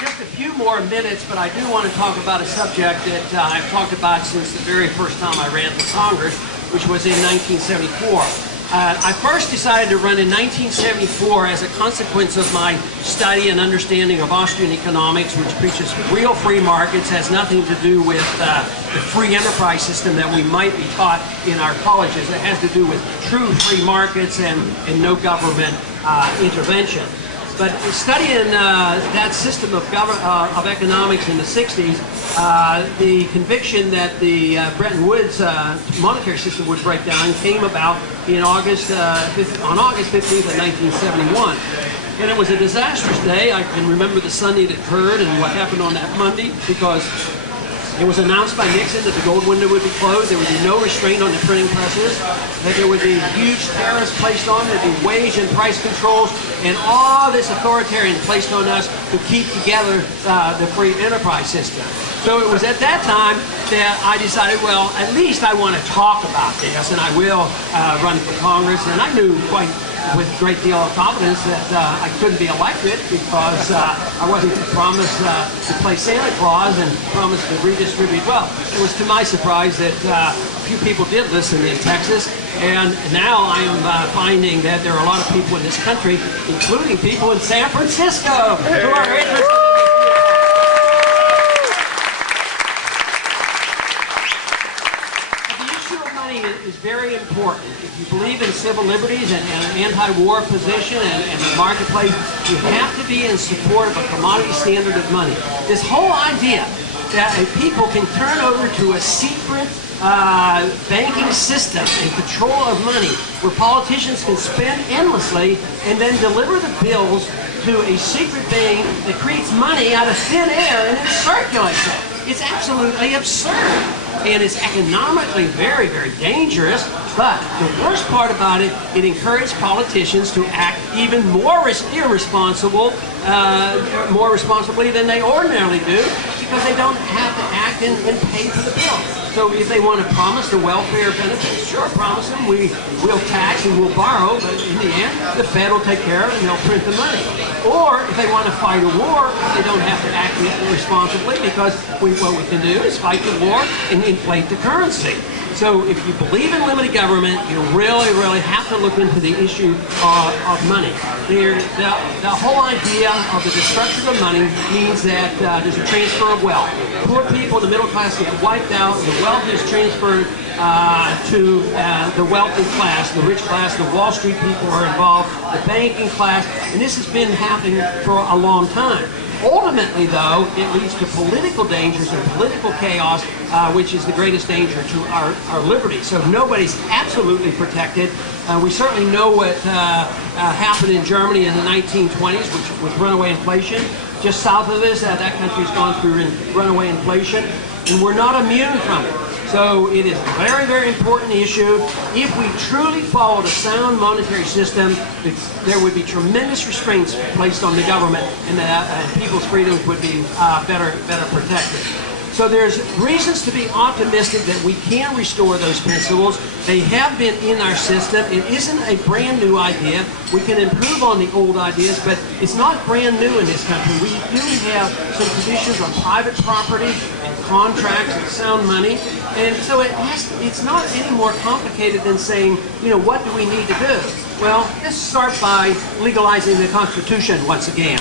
just a few more minutes, but I do want to talk about a subject that I've talked about since the very first time I ran for Congress, which was in 1974. I first decided to run in 1974 as a consequence of my study and understanding of Austrian economics, which preaches real free markets, has nothing to do with the free enterprise system that we might be taught in our colleges. It has to do with true free markets and no government intervention. But studying that system of economics in the 60s, the conviction that the Brenton Woods monetary system would break down came about in on August 15th of 1971. And it was a disastrous day. I can remember the Sunday that occurred and what happened on that Monday, because it was announced by Nixon that the gold window would be closed, there would be no restraint on the printing presses, that there would be huge tariffs placed on, there would be wage and price controls, and all this authoritarian placed on us to keep together the free enterprise system. So it was at that time that I decided, well, at least I want to talk about this, and I will run for Congress. And I knew with a great deal of confidence that I couldn't be elected because I wasn't promised to play Santa Claus and promised to redistribute wealth. It was to my surprise that a few people did listen in Texas, and now I am finding that there are a lot of people in this country, including people in San Francisco, who are interested in this. Is very important. If you believe in civil liberties and an anti-war position and the marketplace, you have to be in support of a commodity standard of money. This whole idea that people can turn over to a secret banking system and control of money where politicians can spend endlessly and then deliver the bills to a secret bank that creates money out of thin air and then circulates it. It's absolutely absurd. And it's economically very, very dangerous, but the worst part about it, it encourages politicians to act even more irresponsibly than they ordinarily do, because they don't have to act and pay for the bill. So if they want to promise the welfare benefits, sure, promise them. We'll tax and we'll borrow, but in the end, the Fed will take care of it and they'll print the money. Or if they want to fight a war, they don't have to act responsibly, because what we can do is fight the war and inflate the currency. So if you believe in limited government, you really, really have to look into the issue of money. The whole idea of the destruction of money means that there's a transfer of wealth. Poor people in the middle class get wiped out, the wealth is transferred to the wealthy class, the rich class, the Wall Street people are involved, the banking class, and this has been happening for a long time. Ultimately, though, it leads to political dangers and political chaos, which is the greatest danger to our liberty. So nobody's absolutely protected. We certainly know what happened in Germany in the 1920s, which was runaway inflation. Just south of us, that country's gone through runaway inflation, and we're not immune from it. So it is a very, very important issue. If we truly followed a sound monetary system, there would be tremendous restraints placed on the government, and people's freedoms would be better protected. So there's reasons to be optimistic that we can restore those principles. They have been in our system. It isn't a brand new idea. We can improve on the old ideas, but it's not brand new in this country. We do have some traditions on private property and contracts and sound money. And so it's not any more complicated than saying, what do we need to do? Well, let's start by legalizing the Constitution once again.